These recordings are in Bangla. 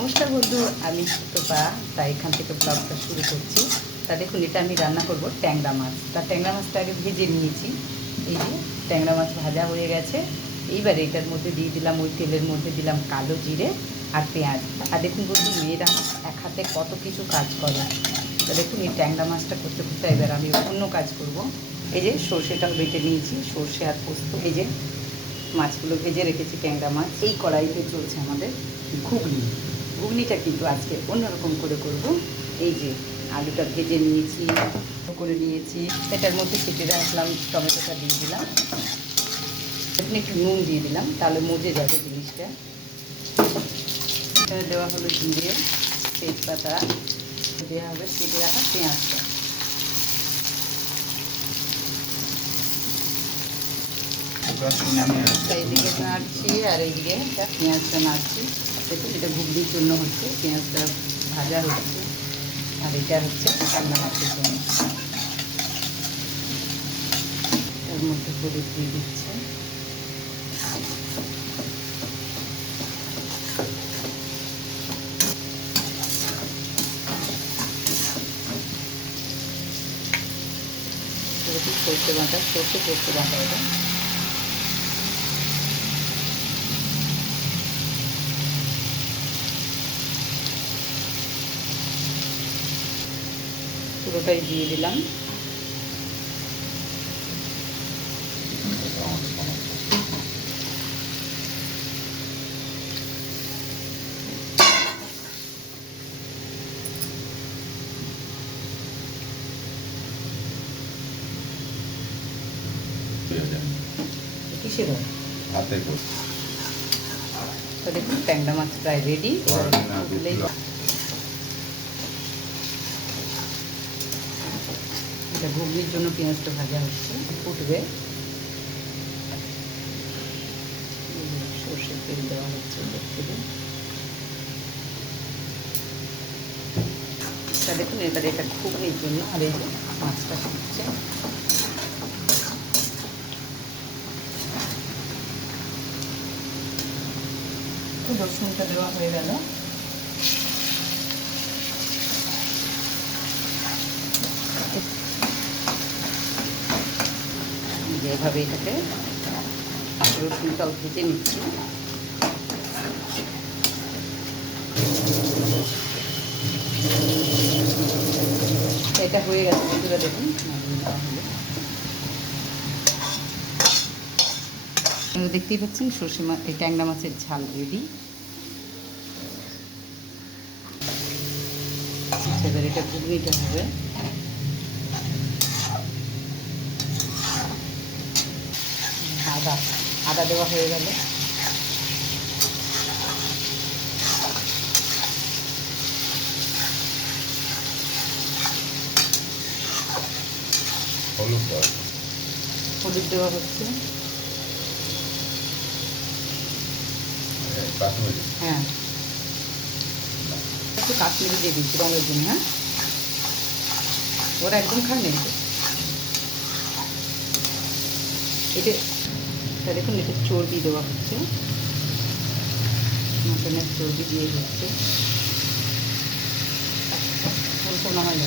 নমস্কার বন্ধু আমি সুতপা তাই এখান থেকে ব্লগটা শুরু করছি। তা দেখুন, এটা আমি রান্না করব ট্যাংরা মাছ। তা ট্যাংরা মাছটা আগে ভেজে নিয়েছি। এই যে ট্যাংরা মাছ ভাজা হয়ে গেছে। এইবার এটার মধ্যে দিয়ে দিলাম, ওই তেলের মধ্যে দিলাম কালো জিরে আর পেঁয়াজ। আর দেখুন বন্ধু, মেয়েরা এক হাতে কত কিছু কাজ করে। তা দেখুন, এই ট্যাংরা মাছটা করতে করতে এবার আমি অন্য কাজ করব। এই যে সর্ষেটাও বেটে নিয়েছি, সর্ষে আর পোস্ত। এই যে মাছগুলো ভেজে রেখেছি ট্যাংরা মাছ। এই কড়াইতে চলছে আমাদের ঘুগনি। ঘুগনিটা কিন্তু আজকে অন্যরকম করে করব। এই যে আলুটা ভেজে নিয়েছি করে নিয়েছি। এটার মধ্যে কেটে রাখলাম টমেটোটা দিয়ে দিলাম। এখানে একটু নুন দিয়ে দিলাম তাহলে মজে যাবে জিনিসটা। এখানে দেওয়া হলো জিরে তেজপাতা। দেওয়া হবে কেটে রাখা পেঁয়াজটা। এইদিকে নাড়ছি আর এইদিকে পেঁয়াজটা নাড়ছি। এটা ঘুগনির জন্য হচ্ছে, পেঁয়াজটা ভাজা হচ্ছে, আর এটা হচ্ছে রান্না মাছের জন্য। এর মধ্যে করে দিয়ে দিচ্ছে। সর্ষে বাটা, সর্ষে সর্ষে বাটা এটা। পুরোটাই দিয়ে দিলাম। কিসের হয়? হাতে দেখুন ট্যাংরা মাছ প্রায় রেডি এটা ঘুগনির জন্য পেঁয়াজটা ভাজা হচ্ছে, ফুটবে। সর্ষের তেল দেওয়া হচ্ছে ওপর থেকে। তা দেখুন, এবার এটা ঘুগনির জন্য, আর এই যে মাছটা ফুটছে। তো রসুনটা দেওয়া হয়ে গেল। যেভাবে এটাকে রসুনটাও ভেজে নিচ্ছি। এটা হয়ে গেছে বন্ধুরা, দেখুন। দেখতেই পাচ্ছেন সর্ষে মাছ ট্যাংরা মাছের ঝাল রেডি এবার এটা ঘুগনিটা হবে। আদা আদা দেওয়া হয়ে গেল। হলুদ দেওয়া। হচ্ছে। হ্যাঁ। একটু কাশ্মীরি দিয়ে দিচ্ছি রঙের জন্য হ্যাঁ? ওরা একদম খায় নেই। এটা তা দেখুন এটা চর্বি দেওয়া হচ্ছে। মটনের চর্বি দিয়ে হচ্ছে কোনটা না হয়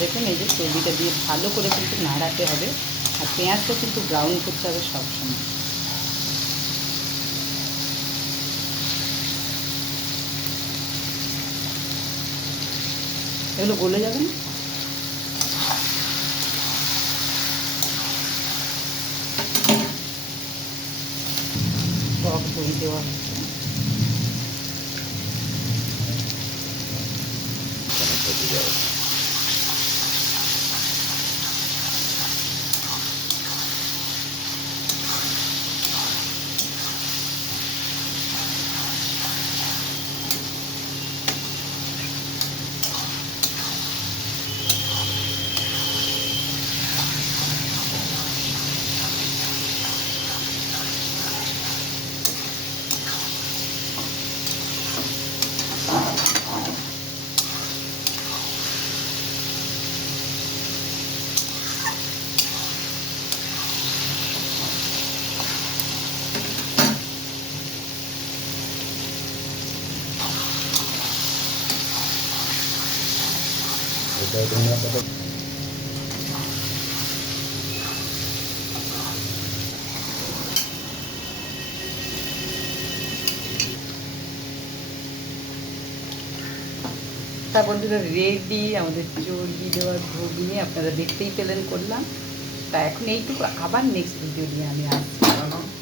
দেখুন, এই যে চর্বিটা দিয়ে ভালো করে কিন্তু নাড়াতে হবে আর পেঁয়াজটা কিন্তু ব্রাউন করতে হবে সবসময়। এগুলো গলে যাবে না? টক দই দেওয়া হচ্ছে। এটা ধনিয়া তা বন্ধুরা, রেডি, আমাদের চর্বি দেওয়ার ঘুগনি আপনারা দেখতেই পেলেন, করলাম। তা এখন এইটুকু আবার নেক্সট ভিডিও নিয়ে আমি আসছি।